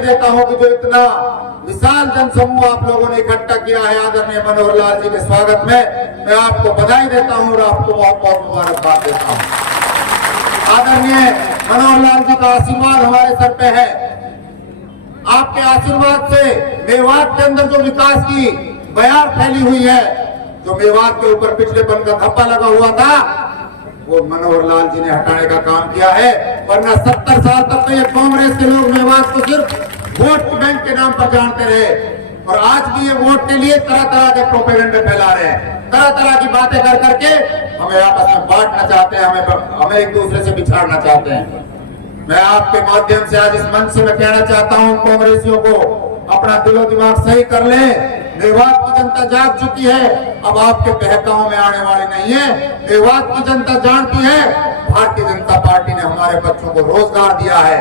देता हूं कि जो इतना विशाल जनसमूह आप लोगों ने इकट्ठा किया है आदरणीय मनोहर लाल जी के स्वागत में, मैं आपको बधाई देता हूं और आपको बहुत बहुत मुबारकबाद देता हूं। आदरणीय मनोहर लाल जी का आशीर्वाद हमारे सर पे है। आपके आशीर्वाद से मेवात के अंदर जो विकास की बयार फैली हुई है, जो मेवात के ऊपर पिछड़ेपन का धब्बा लगा हुआ था, वो मनोहर लाल जी ने हटाने का काम किया है। वरना 70 साल तक तो ये कांग्रेस के लोग मेवात को सिर्फ वोट बैंक के नाम पर जानते रहे, और आज भी ये वोट के लिए तरह तरह के प्रोपेगेंडे फैला रहे हैं, तरह तरह की बातें कर करके हमें आपस में बांटना चाहते हैं, हमें एक दूसरे से बिछाड़ना चाहते हैं। मैं आपके माध्यम से आज इस मंच से मैं कहना चाहता हूं कांग्रेसियों को, अपना दिलो दिमाग सही कर लें। मेवात की जनता जाग चुकी है, अब आपके बहकाओं में आने वाली नहीं है। मेवात की जनता जानती है भारतीय जनता पार्टी ने हमारे बच्चों को रोजगार दिया है।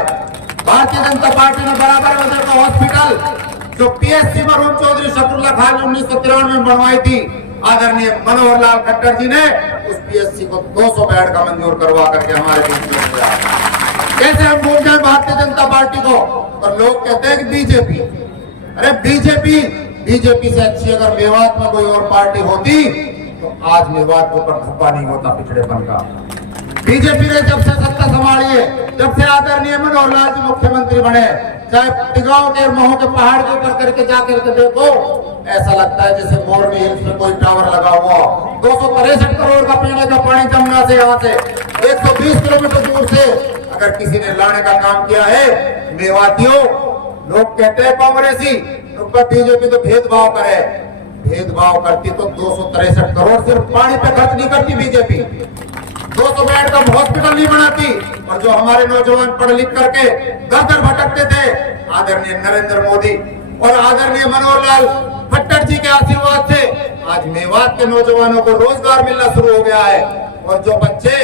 भारतीय जनता पार्टी ने बराबर वजह का हॉस्पिटल जो पीएससी मरहूम चौधरी शफरुल्लाह खान ने 1993 में बनवाई थी, आदरणीय मनोहर लाल खट्टर जी ने उस पीएससी को 200 बेड का मंजूर करवा करके हमारे बीच में दिया। कैसे हम भूल जाए भारतीय जनता पार्टी को? और लोग कहते हैं कि बीजेपी, अरे बीजेपी से अच्छी अगर मेवात में कोई और पार्टी होती तो आज मेवात के ऊपर धब्बा नहीं होता पिछड़ेपन का। बीजेपी ने जब से सत्ता संभाली है, जब से आदरणीय मनोहर लाल जी मुख्यमंत्री बने, चाहे टिगांव के महू के पहाड़ के ऊपर करके जाकर के देखो, ऐसा लगता है जैसे मोरनी हिल्स में कोई टावर लगा हुआ। 263 करोड़ का पीने का पानी जमुना से यहाँ से 120 किलोमीटर दूर से अगर किसी ने लाने का काम किया है मेवातियों, लोग कहते हैं कांग्रेसी बीजेपी तो भेदभाव करे, भेदभाव करती तो 263 करोड़ सिर्फ पानी पे खर्च नहीं करती बीजेपी, 200 बेड का हॉस्पिटल नहीं बनाती। और जो हमारे नौजवान पढ़ लिख करके दर दर भटकते थे, आदरणीय नरेंद्र मोदी और आदरणीय मनोहर लाल खट्टर जी के आशीर्वाद से आज मेवात के नौजवानों को रोजगार मिलना शुरू हो गया है। और जो बच्चे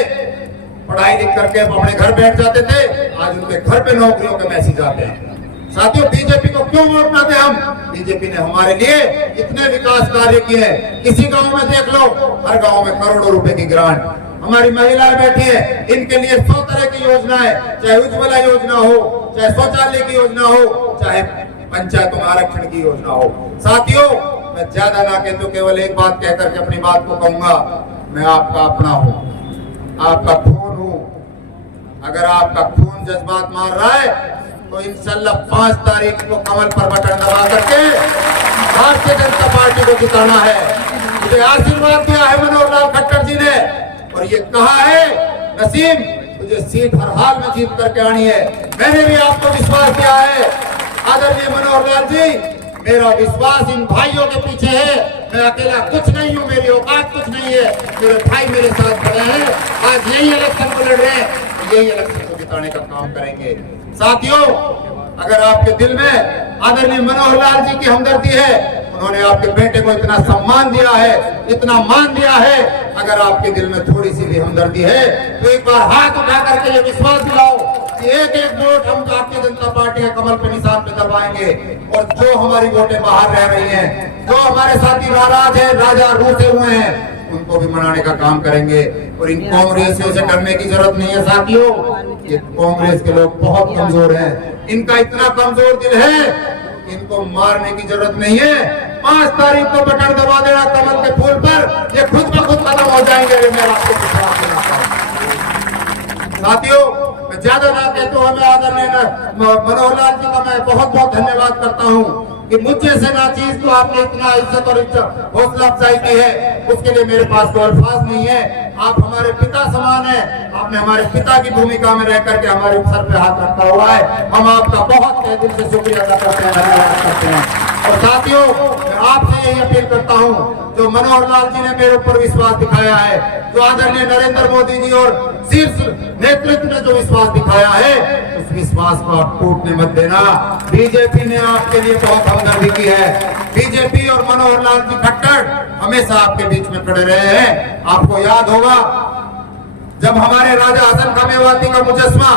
पढ़ाई लिख करके अपने घर बैठ जाते थे, आज उनके घर पे नौकरियों के मैसेज आते हैं। साथियों, बीजेपी को क्यों वोट ना दें हम? बीजेपी ने हमारे लिए इतने विकास कार्य किए हैं। किसी गांव में देख लो, हर गांव में करोड़ों रुपए की ग्रांट। हमारी महिलाएं बैठी है, इनके लिए 100 तरह की योजनाएं, चाहे उज्ज्वला योजना हो, चाहे शौचालय की योजना हो, चाहे पंचायतों में आरक्षण की योजना हो। साथियों, मैं ज्यादा ना कहते केवल एक बात कहकर के अपनी बात को कहूंगा, मैं आपका अपना हूं, आपका खून हूं। अगर आपका खून जज्बात मार रहा है तो इंशाल्लाह 5 तारीख को कमल पर बटन दबा करके भारतीय जनता पार्टी को जिताना है। मुझे आशीर्वाद दिया है मनोहर लाल खट्टर जी ने, और ये कहा है नसीम तुझे सीट हर हाल में जीत करके आनी है। मैंने भी आपको विश्वास दिया है आदरणीय मनोहर लाल जी, मेरा विश्वास इन भाइयों के पीछे है। मैं अकेला कुछ नहीं हूँ, मेरी औकात कुछ नहीं है, मेरे भाई मेरे साथ खड़े हैं। आज यही इलेक्शन को लड़ रहे हैं, यही इलेक्शन को जिताने का काम करेंगे। साथियों, अगर आपके दिल में आदरणीय मनोहर लाल जी की हमदर्दी है, उन्होंने आपके बेटे को इतना सम्मान दिया है, इतना मान दिया है, अगर आपके दिल में थोड़ी सी भी हमदर्दी है तो एक बार हाथ उठा करके ये विश्वास दिलाओ कि एक एक वोट हम भारतीय जनता पार्टी के कमल पे निशान पे दबाएंगे। और जो हमारी वोटें बाहर रह रही हैं, जो हमारे साथी नाराज हैं, राजा रूठे हुए हैं, उनको भी मनाने का काम करेंगे। और इन कांग्रेसियों से डरने की जरूरत नहीं है साथियों, ये कांग्रेस के लोग बहुत कमजोर हैं, इनका इतना कमजोर दिल है, इनको मारने की जरूरत नहीं है। 5 तारीख को बटन दबा देना कमल के फूल पर, ये खुद ब खुद खत्म हो जाएंगे। मेरा आपको विश्वास दिलाता हूं। साथियों, मैं ज्यादा ना कहता हूं, हमें आदरणीय मनोहर लाल जी का मैं बहुत बहुत धन्यवाद करता हूं कि मुझे से ना चीज को आपने इतना इज्जत और हौसला अफजाई की है, उसके लिए मेरे पास कोई अल्फाज नहीं है। आप हमारे पिता समान हैं, आपने हमारे पिता की भूमिका में रह करके हमारे सर पे हाथ रखा हुआ है। हम आपका बहुत तहे दिल से शुक्रिया अदा करते हैं, धन्यवाद करते हैं। और साथियों, मैं आपसे यही अपील करता हूं, जो मनोहर लाल जी ने मेरे ऊपर विश्वास दिखाया है, जो आदरणीय नरेंद्र मोदी जी और शीर्ष नेतृत्व ने जो विश्वास दिखाया है, उस विश्वास को आप टूटने मत देना। बीजेपी ने आपके लिए बहुत हमदर्दी की है। बीजेपी और मनोहर लाल जी खट्टर हमेशा आपके बीच में खड़े रहे हैं। आपको याद होगा जब हमारे राजा हसन खां मेवाती का मुजस्मा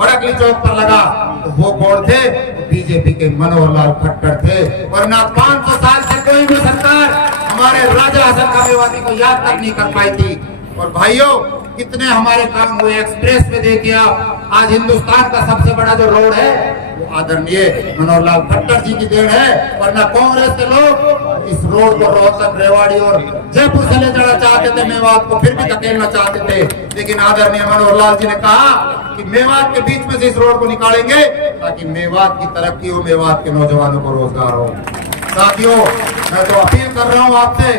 बड़कली चौक पर लगा, तो वो कौन थे? बीजेपी के मनोहर लाल खट्टर थे। वरना 500 साल से कोई भी सरकार हमारे राजा हसन खां मेवाती को याद तक नहीं कर पाई थी। और भाइयों, कितने हमारे काम हुए। एक्सप्रेस में देखिए आप, आज हिंदुस्तान का सबसे बड़ा जो रोड है वो आदरणीय मनोहर लाल खट्टर जी की देन है, वरना कांग्रेस के लोग इस रोड को रोहतक, रेवाड़ी और जयपुर से ले जाना चाहते थे, मेवात को फिर भी धकेलना चाहते थे, लेकिन आदरणीय मनोहर लाल जी ने कहा कि मेवात के बीच में से इस रोड को निकालेंगे ताकि मेवात की तरक्की हो, मेवात के नौजवानों को रोजगार हो। साथियों, मैं तो अपील कर रहा हूं आपसे,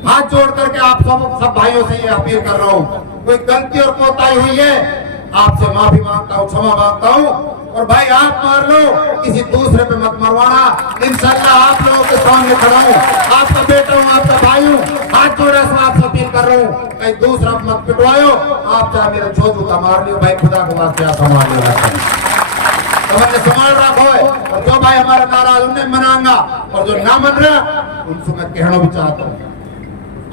हाथ जोड़ करके आप सब भाइयों से ये अपील कर रहा हूं, कोई गलती और कोताही हुई है आपसे माफी मांगता हूं, क्षमा मांगता हूं। और भाई आप मार लो, किसी दूसरे पे मत मरवाना। इंशाल्लाह आप लोगों के सामने खड़ा हूं, आपका बेटा हूं, आपका भाई हूं, हाथ जोड़ा से आपसे अपील कर रहा हूं, कहीं दूसरा मत पिटवायो। आप चाहे मेरे जो जूता मार लियो, भाई खुदा के वास्ते आप संभाल लियो, तो संभाल रखो। और जो भाई हमारा नाराज उन्हें मनाऊंगा, और जो ना मन रहा उनसे मैं कहना भी चाहता हूँ,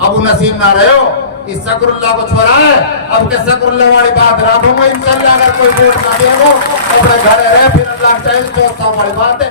अब नसीब ना रहे हो, इस सकरुल्लाह को छोड़ा है, अब के सकरुल्लाह वाली बात राखूंगा इंशाल्लाह। अगर कोई वोट ना दे वो अपने घर रहे, फिर अल्लाह चाहे तो वाली बात है।